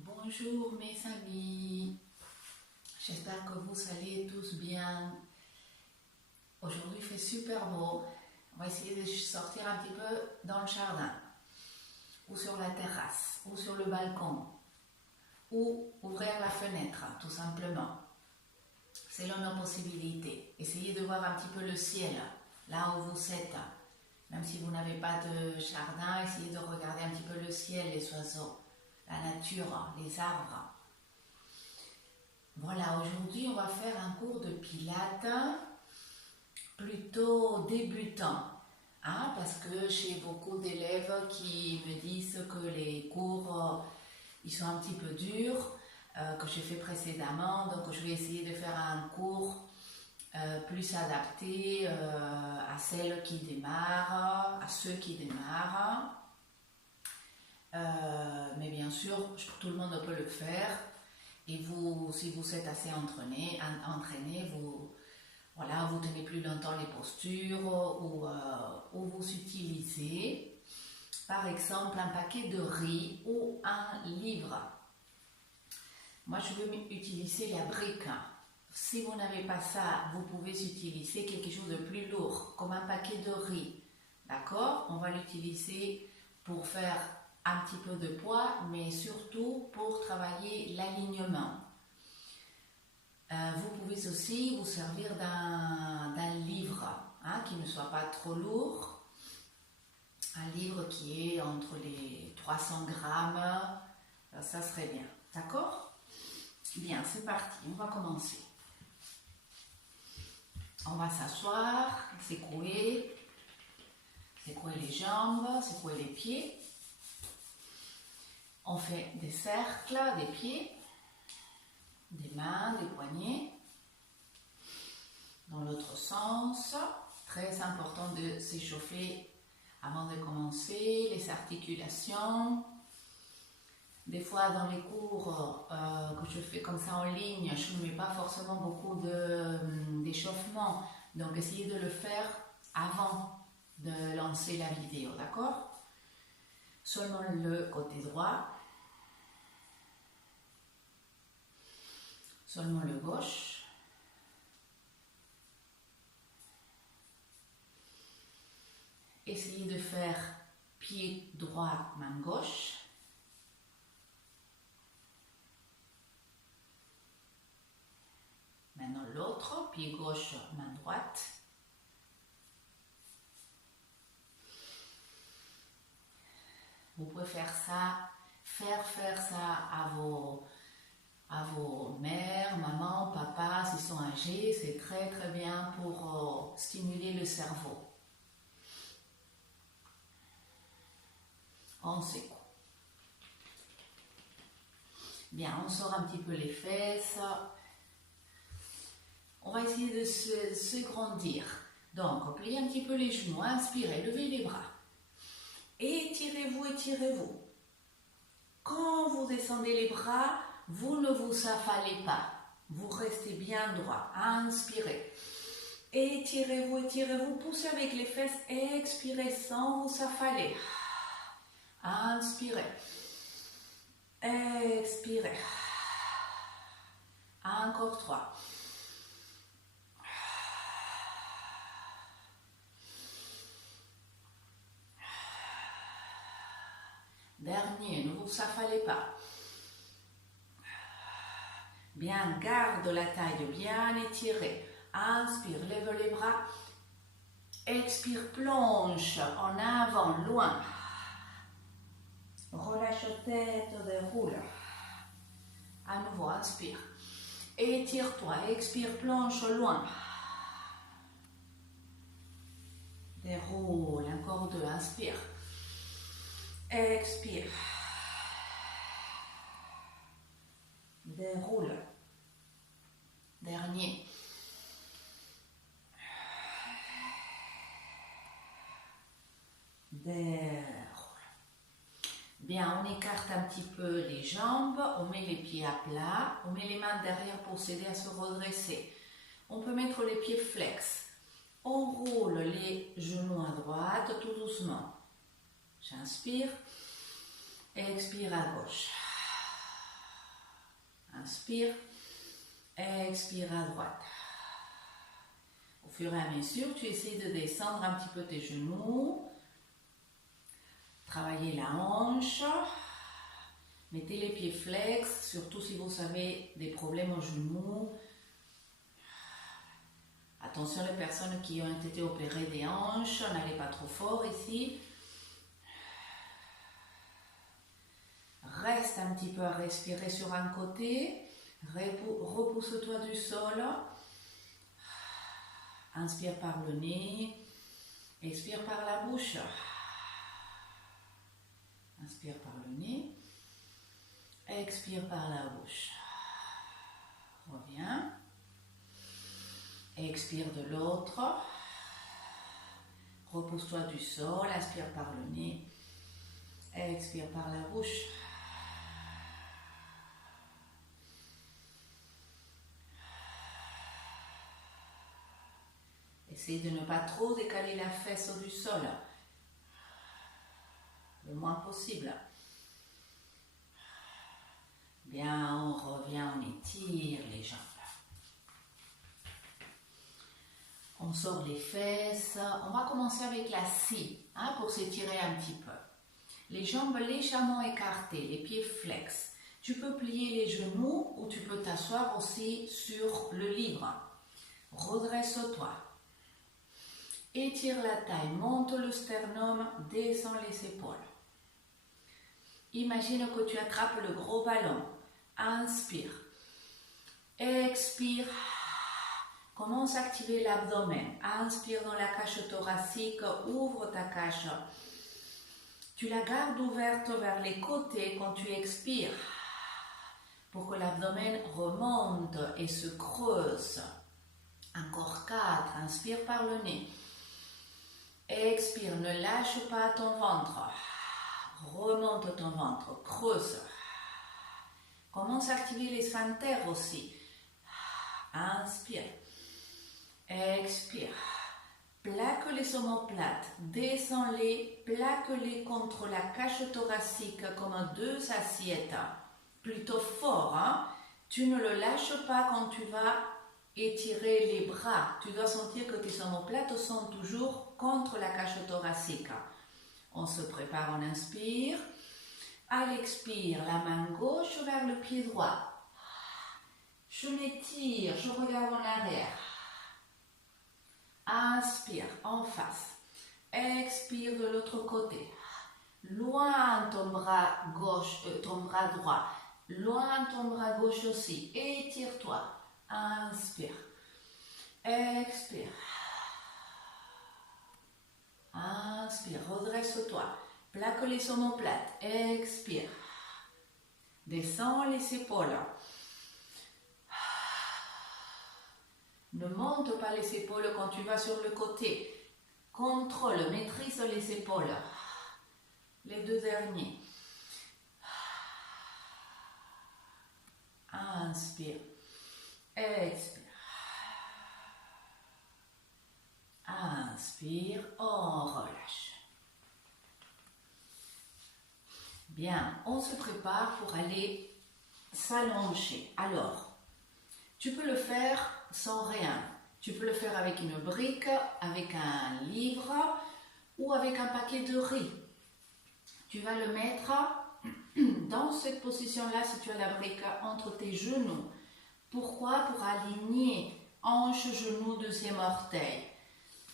Bonjour mes amis, j'espère que vous allez tous bien. Aujourd'hui il fait super beau, on va essayer de sortir un petit peu dans le jardin, ou sur la terrasse, ou sur le balcon, ou ouvrir la fenêtre tout simplement. Selon nos possibilités, essayez de voir un petit peu le ciel, là où vous êtes. Même si vous n'avez pas de jardin, essayez de regarder un petit peu le ciel, les oiseaux, la nature, les arbres. Voilà, aujourd'hui on va faire un cours de pilates plutôt débutant, hein, parce que j'ai beaucoup d'élèves qui me disent que les cours ils sont un petit peu durs, que j'ai fait précédemment, donc je vais essayer de faire un cours plus adapté à celles qui démarrent, à ceux qui démarrent. Mais bien sûr, tout le monde peut le faire. Et vous, si vous êtes assez entraîné, vous tenez plus longtemps les postures ou vous utilisez, par exemple, un paquet de riz ou un livre. Moi, je veux utiliser la brique. Si vous n'avez pas ça, vous pouvez utiliser quelque chose de plus lourd, comme un paquet de riz. D'accord? On va l'utiliser pour faire un petit peu de poids, mais surtout pour travailler l'alignement. Vous pouvez aussi vous servir d'un livre qui ne soit pas trop lourd. Un livre qui est entre les 300 grammes, ça serait bien. D'accord? Bien, c'est parti, on va commencer. On va s'asseoir, secouer les jambes, secouer les pieds. On fait des cercles des pieds, des mains, des poignets. Dans l'autre sens, très important de s'échauffer avant de commencer, les articulations. Des fois dans les cours que je fais comme ça en ligne, je ne mets pas forcément beaucoup d'échauffement. Donc essayez de le faire avant de lancer la vidéo, d'accord? Seulement le côté droit, seulement le gauche. Essayez de faire pied droit, main gauche. Maintenant l'autre, pied gauche, main droite. Vous pouvez faire ça à vos mères, maman, papa, s'ils sont âgés, c'est très très bien pour stimuler le cerveau. On secoue. Bien, on sort un petit peu les fesses. On va essayer de se grandir. Donc, pliez un petit peu les genoux, inspirez, levez les bras. Étirez-vous, étirez-vous. Quand vous descendez les bras, vous ne vous affalez pas. Vous restez bien droit. Inspirez. Étirez-vous, étirez-vous. Poussez avec les fesses. Expirez sans vous affaler. Inspirez. Expirez. Encore 3. Dernier, ne vous affalez pas. Bien, garde la taille bien étirée. Inspire, lève les bras. Expire, plonge en avant, loin. Relâche tête, déroule. À nouveau, inspire. Étire-toi, expire, plonge loin. Déroule, encore 2, inspire. Expire. Déroule. Dernier. Déroule. Bien, on écarte un petit peu les jambes, on met les pieds à plat, on met les mains derrière pour s'aider à se redresser. On peut mettre les pieds flex. On roule les genoux à droite tout doucement. J'inspire, expire à gauche. Inspire. Expire à droite. Au fur et à mesure, tu essaies de descendre un petit peu tes genoux. Travaillez la hanche. Mettez les pieds flex, surtout si vous avez des problèmes aux genoux. Attention les personnes qui ont été opérées des hanches, n'allez pas trop fort ici. Reste un petit peu à respirer sur un côté. Repousse-toi du sol. Inspire par le nez. Expire par la bouche. Inspire par le nez. Expire par la bouche. Reviens. Expire de l'autre. Repousse-toi du sol. Inspire par le nez. Expire par la bouche. Essaye de ne pas trop décaler la fesse du sol. Le moins possible. Bien, on revient, on étire les jambes. On sort les fesses. On va commencer avec la scie, pour s'étirer un petit peu. Les jambes légèrement écartées, les pieds flex. Tu peux plier les genoux ou tu peux t'asseoir aussi sur le livre. Redresse-toi. Étire la taille, monte le sternum, descends les épaules. Imagine que tu attrapes le gros ballon. Inspire. Expire. Commence à activer l'abdomen. Inspire dans la cage thoracique, ouvre ta cage. Tu la gardes ouverte vers les côtés quand tu expires pour que l'abdomen remonte et se creuse. Encore 4. Inspire par le nez. Expire, ne lâche pas ton ventre. Remonte ton ventre, creuse. Commence à activer les sphincters aussi. Inspire. Expire. Plaque les omoplates, descends-les, plaque-les contre la cage thoracique comme 2 assiettes. Plutôt fort, Tu ne le lâches pas quand tu vas étirer les bras. Tu dois sentir que tes omoplates sont toujours contre la cage thoracique. On se prépare, on inspire. À l'expire, la main gauche vers le pied droit. Je m'étire, je regarde en arrière. Inspire, en face. Expire de l'autre côté. Loin ton bras gauche, ton bras droit. Loin ton bras gauche aussi. Étire-toi. Inspire. Expire. Inspire. Redresse-toi. Plaque les omoplates. Expire. Descends les épaules. Ne monte pas les épaules quand tu vas sur le côté. Contrôle, maîtrise les épaules. Les 2 derniers. Inspire. Expire. Inspire. On relâche. Bien, on se prépare pour aller s'allonger. Alors, tu peux le faire sans rien. Tu peux le faire avec une brique, avec un livre ou avec un paquet de riz. Tu vas le mettre dans cette position-là, si tu as la brique, entre tes genoux. Pourquoi? Pour aligner hanche, genou, 2e orteil.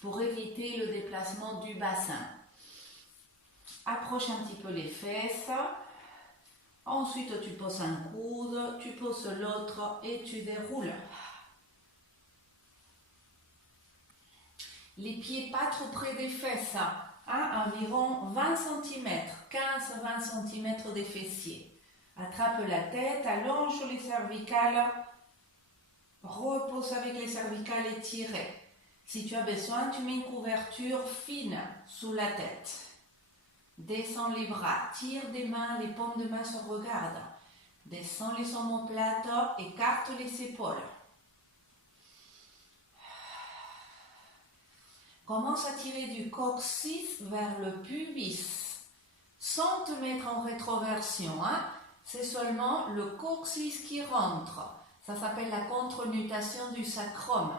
Pour éviter le déplacement du bassin. Approche un petit peu les fesses. Ensuite, tu poses un coude, tu poses l'autre et tu déroules. Les pieds pas trop près des fesses, environ 20 cm, 15-20 cm des fessiers. Attrape la tête, allonge les cervicales, repose avec les cervicales étirées. Si tu as besoin, tu mets une couverture fine sous la tête. Descends les bras, tire des mains, les paumes de main se regardent. Descends les omoplates, écarte les épaules. Commence à tirer du coccyx vers le pubis, sans te mettre en rétroversion. c'est seulement le coccyx qui rentre. Ça s'appelle la contre-nutation du sacrum.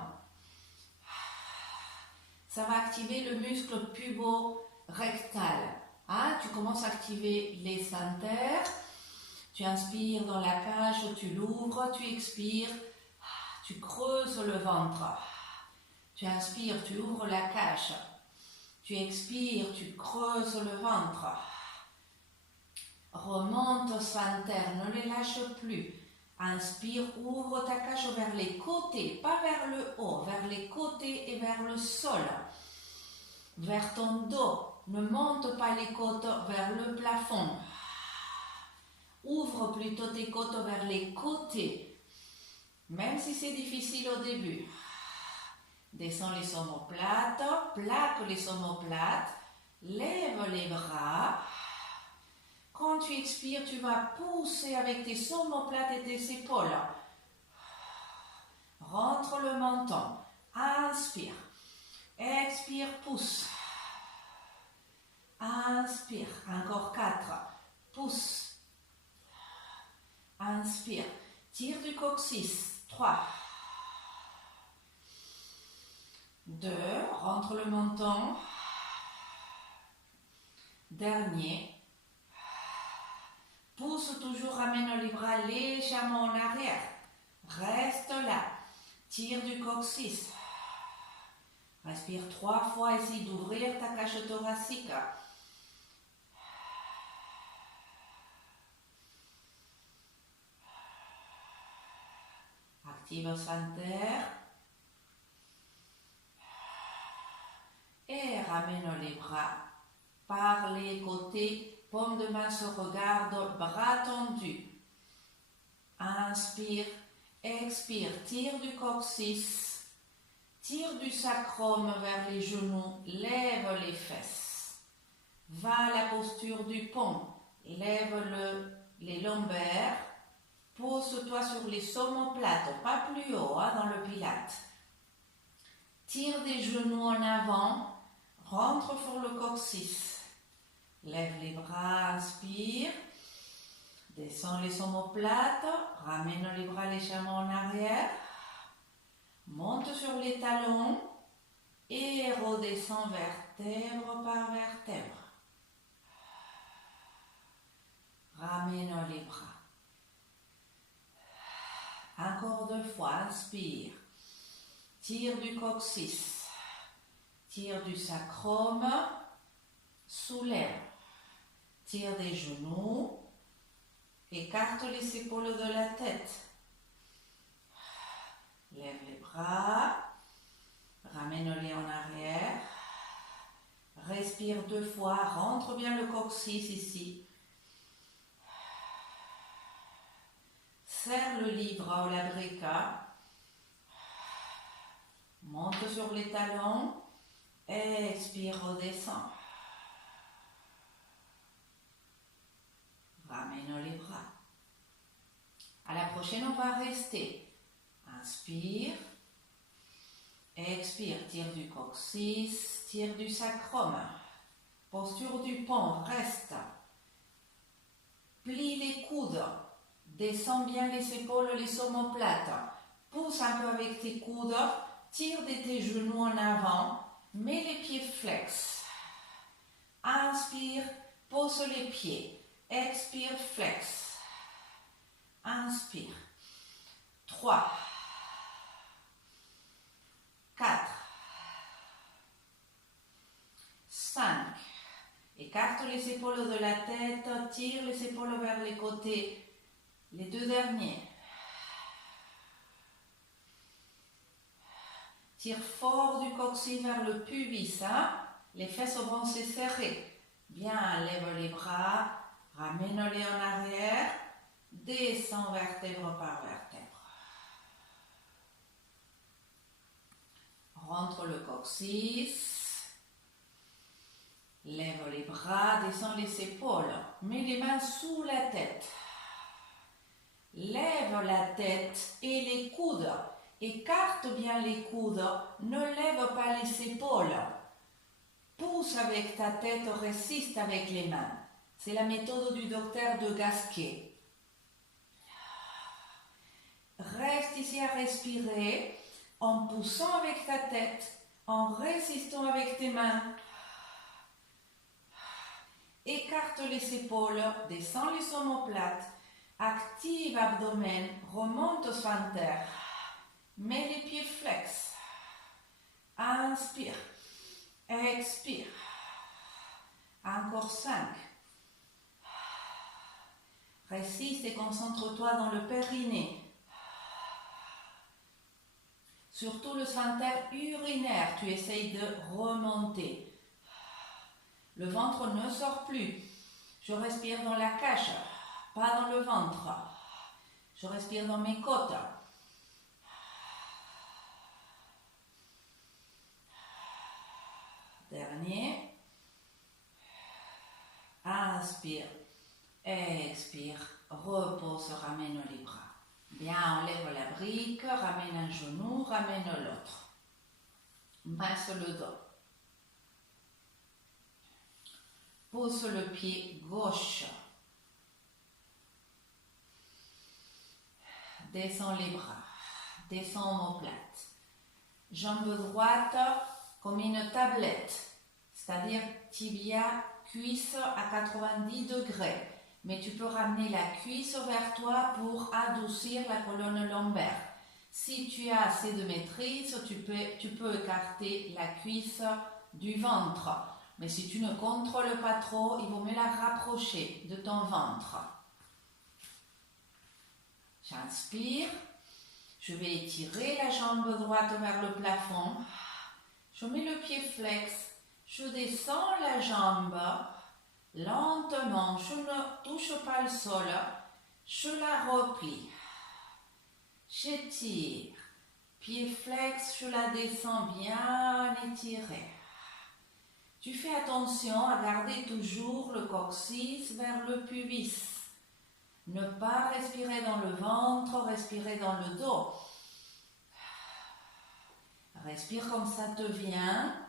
Ça va activer le muscle pubo-rectal. Hein? Tu commences à activer les sphincters. Tu inspires dans la cage, tu l'ouvres, tu expires, tu creuses le ventre. Tu inspires, tu ouvres la cage. Tu expires, tu creuses le ventre. Remonte au sphincter, ne les lâche plus. Inspire, ouvre ta cage vers les côtés, pas vers le haut, vers les côtés et vers le sol. Vers ton dos, ne monte pas les côtes vers le plafond. Ouvre plutôt tes côtes vers les côtés, même si c'est difficile au début. Descends les omoplates, plaque les omoplates, lève les bras. Quand tu expires, tu vas pousser avec tes omoplates et tes épaules. Rentre le menton. Inspire. Expire, pousse. Inspire. Encore 4. Pousse. Inspire. Tire du coccyx. 3. 2. Rentre le menton. Dernier. Pousse toujours, ramène les bras légèrement en arrière. Reste là. Tire du coccyx. Respire 3 fois, essaye d'ouvrir ta cage thoracique. Active le sphincter. Et ramène les bras par les côtés. Paume de main se regarde, bras tendus. Inspire, expire, tire du coccyx, tire du sacrum vers les genoux, lève les fesses. Va à la posture du pont, lève les lombaires, pose-toi sur les omoplates, pas plus haut dans le pilate. Tire des genoux en avant, rentre sur le coccyx. Lève les bras, inspire. Descends les omoplates, ramène les bras légèrement en arrière. Monte sur les talons et redescends vertèbre par vertèbre. Ramène les bras. Encore 2 fois, inspire. Tire du coccyx. Tire du sacrum. Soulève. Tire des genoux. Écarte les épaules de la tête. Lève les bras. Ramène-les en arrière. Respire 2 fois. Rentre bien le coccyx ici. Serre le livre ou la brica. Monte sur les talons. Expire, redescend. Ramène les bras. À la prochaine, on va rester. Inspire. Expire, tire du coccyx, tire du sacrum. Posture du pont, reste. Plie les coudes. Descends bien les épaules, les omoplates. Pousse un peu avec tes coudes. Tire de tes genoux en avant. Mets les pieds flex. Inspire, pose les pieds. Expire, flex. Inspire. 3. 4. 5. Écarte les épaules de la tête. Tire les épaules vers les côtés. Les 2 derniers. Tire fort du coccyx vers le pubis. Les fesses vont se serrer. Bien, lève les bras. Ramène-les en arrière. Descends vertèbre par vertèbre. Rentre le coccyx. Lève les bras, descends les épaules. Mets les mains sous la tête. Lève la tête et les coudes. Écarte bien les coudes. Ne lève pas les épaules. Pousse avec ta tête, résiste avec les mains. C'est la méthode du docteur de Gasquet. réussis à respirer en poussant avec ta tête, en résistant avec tes mains. Écarte les épaules, descends les omoplates, active abdomen, remonte au sphincter. Mets les pieds flex. Inspire. Expire. Encore 5. Résiste et concentre-toi dans le périnée. Surtout le sphincter urinaire, tu essayes de remonter. Le ventre ne sort plus. Je respire dans la cage, pas dans le ventre. Je respire dans mes côtes. Dernier. Inspire. Expire. Repose, ramène les bras. Bien, enlève la brique, ramène un genou, ramène l'autre. Masse le dos. Pose le pied gauche. Descends les bras. Descends omoplate. Jambe droite comme une tablette, c'est-à-dire tibia, cuisse à 90 degrés. Mais tu peux ramener la cuisse vers toi pour adoucir la colonne lombaire. Si tu as assez de maîtrise, tu peux écarter la cuisse du ventre. Mais si tu ne contrôles pas trop, il vaut mieux la rapprocher de ton ventre. J'inspire. Je vais étirer la jambe droite vers le plafond. Je mets le pied flex. Je descends la jambe. Lentement, je ne touche pas le sol. Je la replie. J'étire. Pied flex, je la descends bien étirée. Tu fais attention à garder toujours le coccyx vers le pubis. Ne pas respirer dans le ventre, respirer dans le dos. Respire comme ça te vient.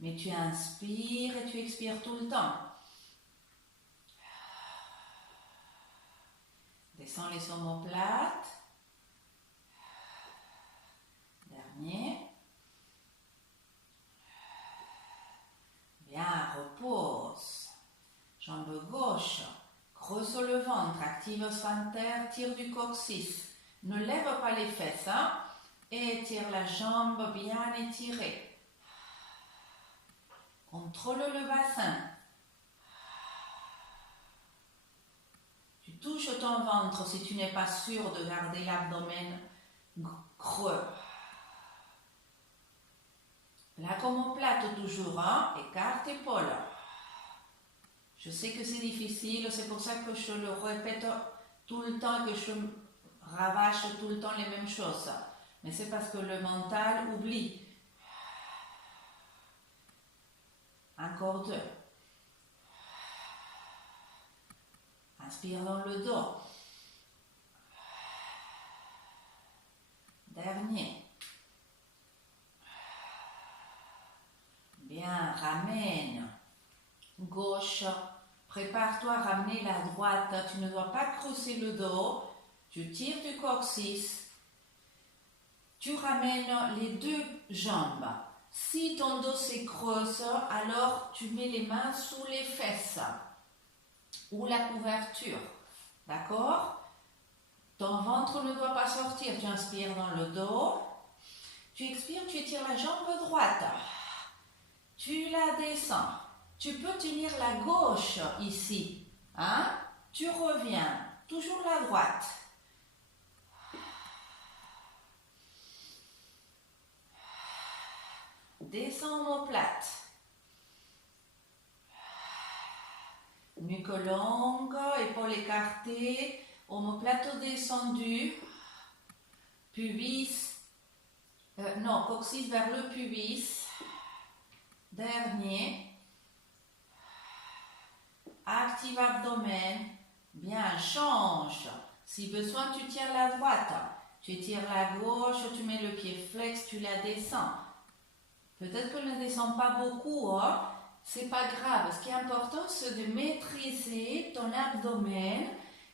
Mais tu inspires et tu expires tout le temps. Descends les omoplates. Dernier. Bien, repose. Jambe gauche. Creuse le ventre. Active le sphincter. Tire du coccyx. Ne lève pas les fesses. Hein? Étire la jambe bien étirée. Contrôle le bassin. Tu touches ton ventre si tu n'es pas sûr de garder l'abdomen creux. Plaque omoplate toujours, hein? Écarte épaule. Je sais que c'est difficile, c'est pour ça que je le répète tout le temps, que je rabâche tout le temps les mêmes choses. Mais c'est parce que le mental oublie. Encore 2. Inspire dans le dos. Dernier. Bien, ramène. Gauche. Prépare-toi à ramener la droite. Tu ne dois pas creuser le dos. Tu tires du coccyx. Tu ramènes les 2 jambes. Si ton dos se creuse, alors tu mets les mains sous les fesses ou la couverture. D'accord? Ton ventre ne doit pas sortir. Tu inspires dans le dos. Tu expires, tu étires la jambe droite. Tu la descends. Tu peux tenir la gauche ici. Hein? Tu reviens. Toujours la droite. Descends omoplate. Nuque longue, épaules écartées, omoplate descendu, pubis, coccyx vers le pubis. Dernier. Active abdomen. Bien, change. Si besoin, tu tires la droite. Tu tires la gauche, tu mets le pied flex, tu la descends. Peut-être que ne descend pas beaucoup, hein? C'est pas grave. Ce qui est important, c'est de maîtriser ton abdomen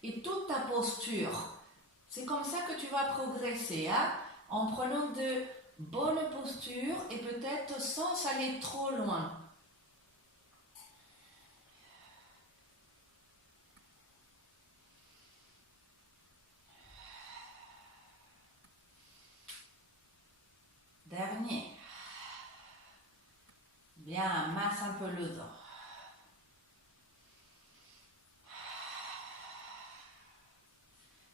et toute ta posture. C'est comme ça que tu vas progresser, hein? En prenant de bonnes postures et peut-être sans aller trop loin. Dernier. Bien, masse un peu le dos.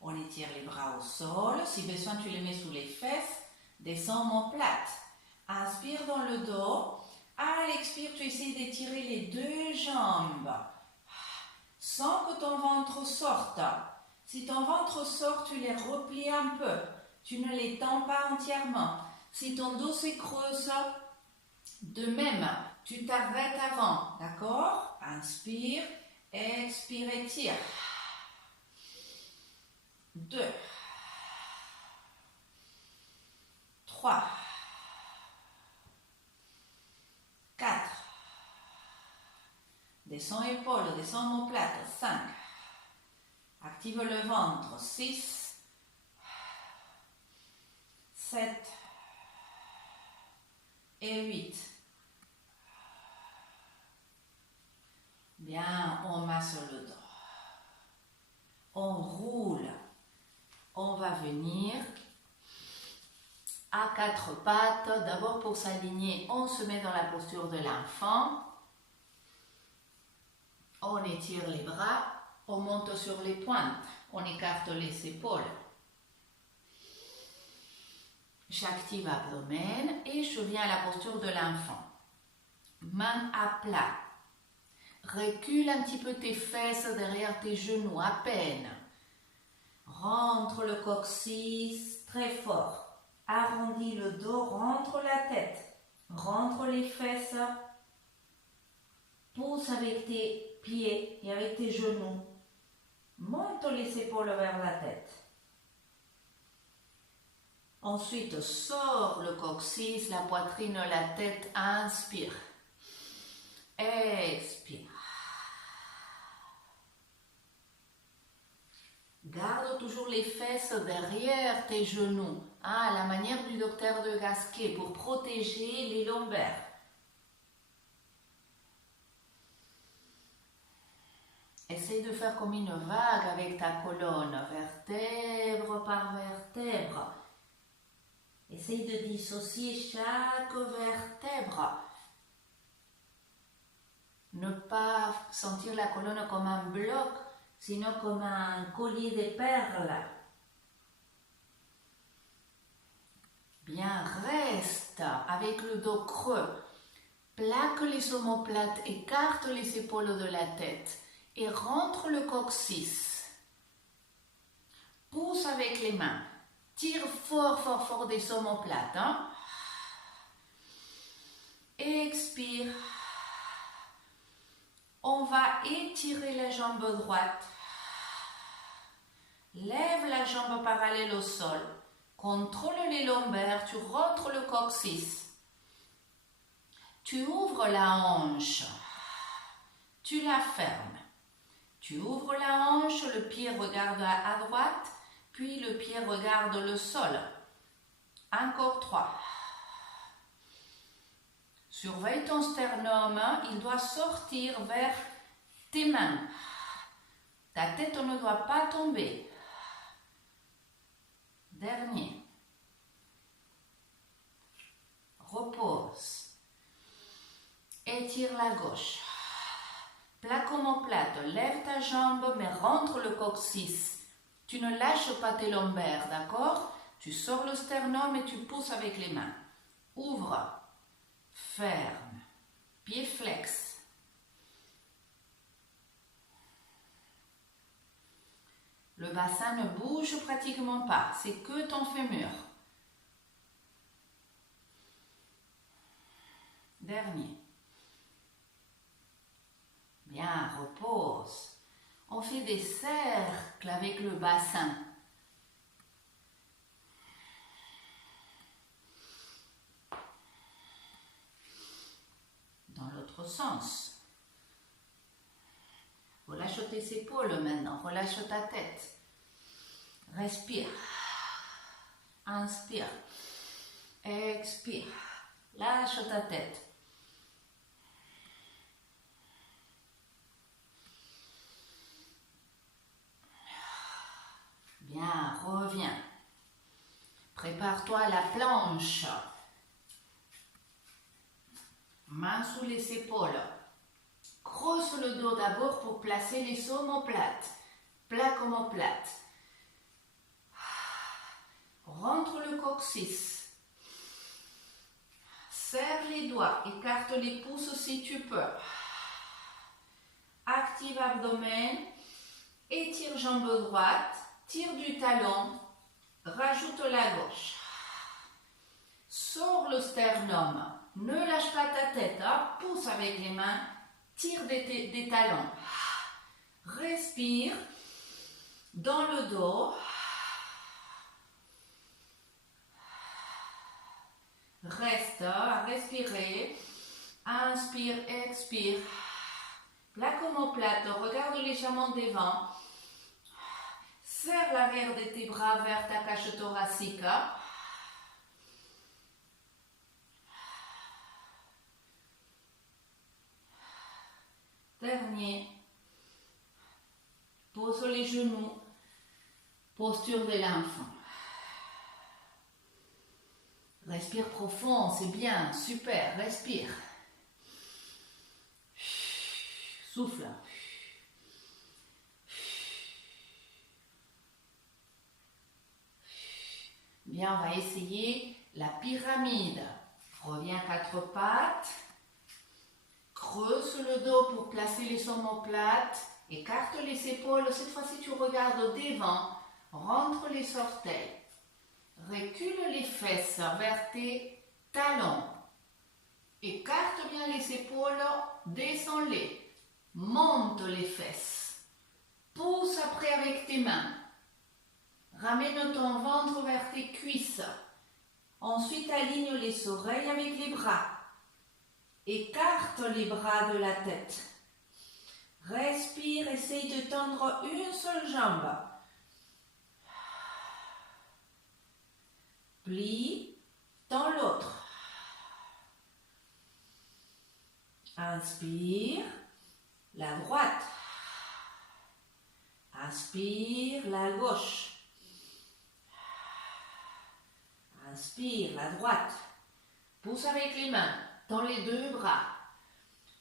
On étire les bras au sol. Si besoin, tu les mets sous les fesses. Descends omoplate. Inspire dans le dos. À l'expire, tu essaies d'étirer les deux jambes sans que ton ventre sorte. Si ton ventre sort, tu les replies un peu. Tu ne les tends pas entièrement. Si ton dos se creuse, de même, tu t'arrêtes avant. D'accord? Inspire, expire, étire. 2, 3, 4. Descends épaules, descends omoplate. 5. Active le ventre. 6, 7 et 8. Bien, on masse le dos. On roule. On va venir à 4 pattes. D'abord pour s'aligner, on se met dans la posture de l'enfant. On étire les bras, on monte sur les pointes, on écarte les épaules. J'active l'abdomen et je viens à la posture de l'enfant. Main à plat. Recule un petit peu tes fesses derrière tes genoux, à peine. Rentre le coccyx très fort. Arrondis le dos, rentre la tête. Rentre les fesses. Pousse avec tes pieds et avec tes genoux. Monte les épaules vers la tête. Ensuite, sors le coccyx, la poitrine, la tête. Inspire. Expire. Garde toujours les fesses derrière tes genoux, à la manière du docteur de Gasquet, pour protéger les lombaires. Essaye de faire comme une vague avec ta colonne, vertèbre par vertèbre. Essaye de dissocier chaque vertèbre. Ne pas sentir la colonne comme un bloc, sinon comme un collier de perles. Bien, reste avec le dos creux. Plaque les omoplates, écarte les épaules de la tête et rentre le coccyx. Pousse avec les mains. Tire fort, fort, fort des omoplates. Expire. On va étirer la jambe droite. Lève la jambe parallèle au sol. Contrôle les lombaires. Tu rentres le coccyx. Tu ouvres la hanche. Tu la fermes. Tu ouvres la hanche. Le pied regarde à droite. Puis le pied regarde le sol. Encore 3. Surveille ton sternum, il doit sortir vers tes mains. Ta tête ne doit pas tomber. Dernier. Repose. Étire la gauche. Plaque omoplate, lève ta jambe mais rentre le coccyx. Tu ne lâches pas tes lombaires, d'accord? Tu sors le sternum et tu pousses avec les mains. Ouvre. Ferme, pied flex. Le bassin ne bouge pratiquement pas, c'est que ton fémur. Dernier. Bien, repose. On fait des cercles avec le bassin. Dans l'autre sens. Relâche tes épaules maintenant, relâche ta tête. Respire. Inspire. Expire. Lâche ta tête. Bien, reviens. Prépare-toi à la planche. Main sous les épaules. Creuse le dos d'abord pour placer les omoplates. Plat comme omoplate. Rentre le coccyx. Serre les doigts. Écarte les pouces si tu peux. Active abdomen. Étire jambe droite. Tire du talon. Rajoute la gauche. Sors le sternum. Ne lâche pas ta tête. Hein? Pousse avec les mains. Tire des talons. Respire dans le dos. Reste à respirer. Inspire, expire. Plaque omoplate. Regarde légèrement devant. Serre l'arrière de tes bras vers ta cage thoracique. Dernier. Pose les genoux. Posture de l'enfant. Respire profond, c'est bien, super, respire. Souffle. Bien, on va essayer la pyramide. Reviens quatre pattes. Creuse le dos pour placer les omoplates. Écarte les épaules. Cette fois-ci, tu regardes devant. Rentre les orteils. Recule les fesses vers tes talons. Écarte bien les épaules. Descends-les. Monte les fesses. Pousse après avec tes mains. Ramène ton ventre vers tes cuisses. Ensuite, aligne les oreilles avec les bras. Écarte les bras de la tête. Respire, essaye de tendre une seule jambe. Plie, tends l'autre. Inspire, la droite. Inspire, la gauche. Inspire, la droite. Pousse avec les mains. Tends les deux bras.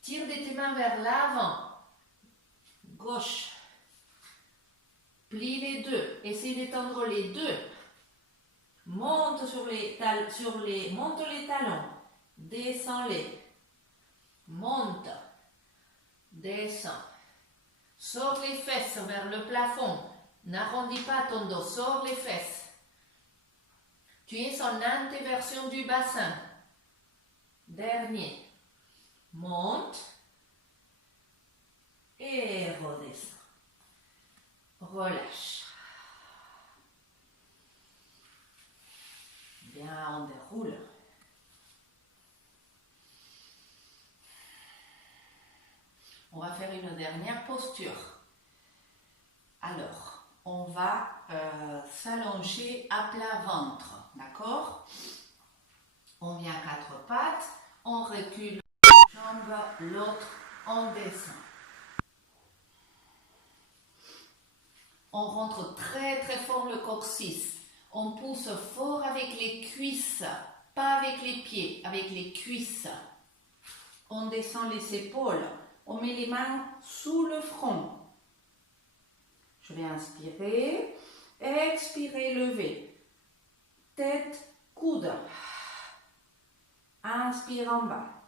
Tire de tes mains vers l'avant. Gauche. Plie les deux. Essaye d'étendre les deux. Monte monte les talons. Descends-les. Monte. Descends. Sors les fesses vers le plafond. N'arrondis pas ton dos. Sors les fesses. Tu es en antéversion du bassin. Dernier. Monte. Et redescends. Relâche. Bien, on déroule. On va faire une dernière posture. Alors, on va s'allonger à plat ventre. D'accord? On vient à quatre pattes. On recule une jambe, l'autre, on descend. On rentre très très fort le coccyx. On pousse fort avec les cuisses, pas avec les pieds, avec les cuisses. On descend les épaules. On met les mains sous le front. Je vais inspirer, expirer, lever. Tête, coude. Inspire en bas.